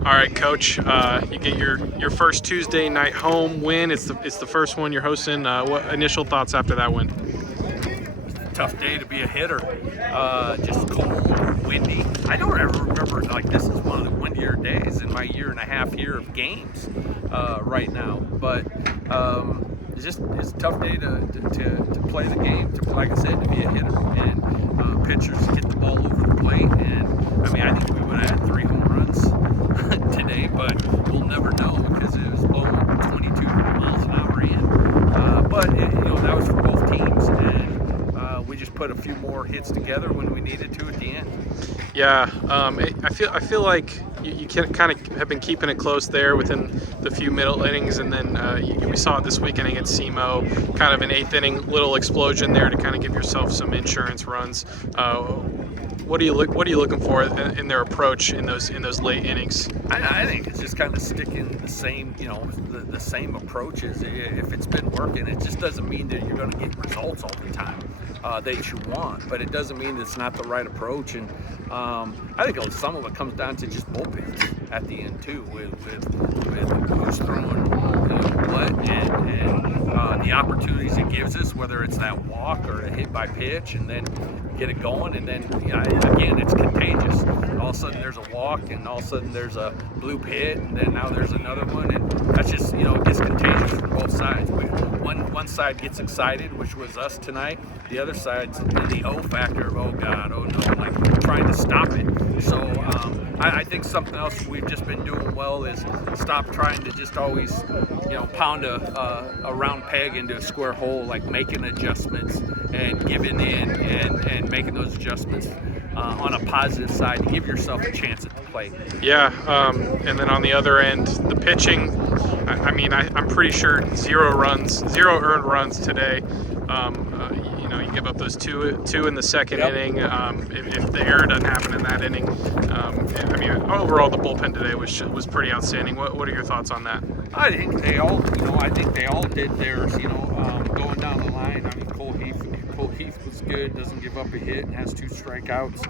All right, Coach. You get your first Tuesday night home win. It's the first one you're hosting. What initial thoughts after that win? Tough day to be a hitter. Just cold, windy. I don't ever remember like this is one of the windier days in my year and a half here of games right now. But it's a tough day to play the game. To, like I said, to be a hitter and pitchers get the ball over the plate. And I mean, I think we would have had 3 home runs today, but we'll never know because it was blowing 22 miles an hour in. That was for both teams, and we just put a few more hits together when we needed to at the end. Yeah, I feel like you kind of have been keeping it close there within the few middle innings, and then we saw it this weekend against SEMO, kind of an 8th inning little explosion there to kind of give yourself some insurance runs. What are you looking for in their approach in those late innings? I think it's just kind of sticking the same, the same approaches. If it's been working, it just doesn't mean that you're going to get results all the time that you want, but it doesn't mean it's not the right approach. And I think some of it comes down to just bullpens at the end too, with who's throwing what and the opportunities it gives us, whether it's that walk or a hit by pitch, and then get it going. And then again, it's contagious. All of a sudden there's a walk, and all of a sudden there's a bloop hit, and then now there's another one, and that's just it gets contagious from both sides. One side gets excited, which was us tonight. The other side's in the O factor of oh god, oh no, like trying to stop it. So I think something else we've just been doing well is stop trying to just always pound a round peg into a square hole, like making adjustments and giving in and making those adjustments on a positive side to give yourself a chance at the plate. Yeah, and then on the other end, the pitching. I'm pretty sure 0 earned runs today. You give up those two in the second inning. If the error doesn't happen in that inning, overall the bullpen today was pretty outstanding. What are your thoughts on that? I think they all did theirs. Going down the line. I mean, Cole Heath was good. Doesn't give up a hit and has 2 strikeouts.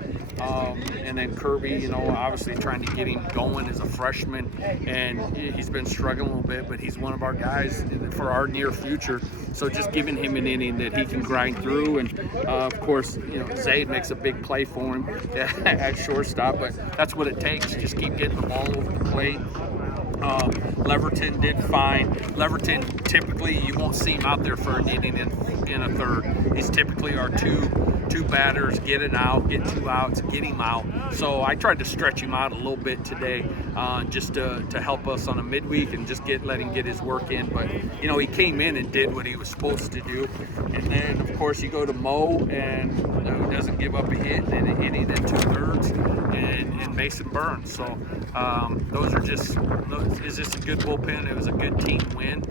And then Kirby, obviously trying to get him going as a freshman, and he's been struggling a little bit, but he's one of our guys for our near future. So just giving him an inning that he can grind through, and of course, Zayd makes a big play for him at shortstop, but that's what it takes. Just keep getting the ball over the plate. Leverton did fine. Leverton, typically you won't see him out there for an inning in a third. He's typically our two batters, get it out, get 2 outs, get him out. So I tried to stretch him out a little bit today, just to help us on a midweek and just let him get his work in. But he came in and did what he was supposed to do. And then of course you go to Mo, and who doesn't give up a hit and an inning and 2/3, and Mason Burns. So it's just a good bullpen. It was a good team win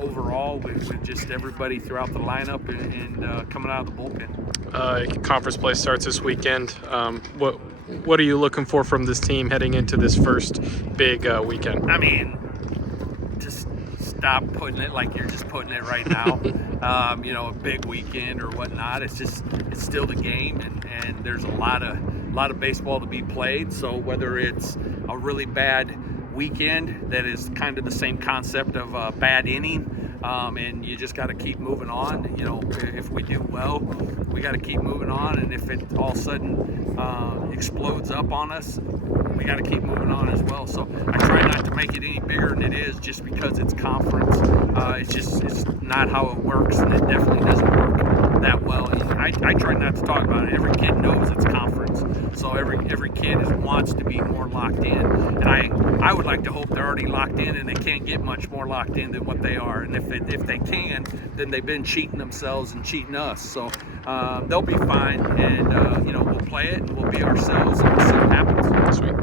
overall with just everybody throughout the lineup and coming out of the bullpen. Conference play starts this weekend. What are you looking for from this team heading into this first big weekend? I mean, just stop putting it like you're just putting it right now. A big weekend or whatnot. It's still the game, and there's a lot of baseball to be played. So whether it's a really bad weekend that is kind of the same concept of a bad inning, and you just got to keep moving on. If we do well, we got to keep moving on, and if it all of a sudden explodes up on us, we got to keep moving on as well. So I try not to make it any bigger than it is, just because it's conference. It's not how it works, and it definitely doesn't work that well. I try not to talk about it. Every kid knows it's conference, so every kid wants to be more locked in, and I would like to hope they're already locked in, and they can't get much more locked in than what they are. And if they can, then they've been cheating themselves and cheating us. So they'll be fine, and we'll play it, and we'll be ourselves, and we'll see what happens. Sweet.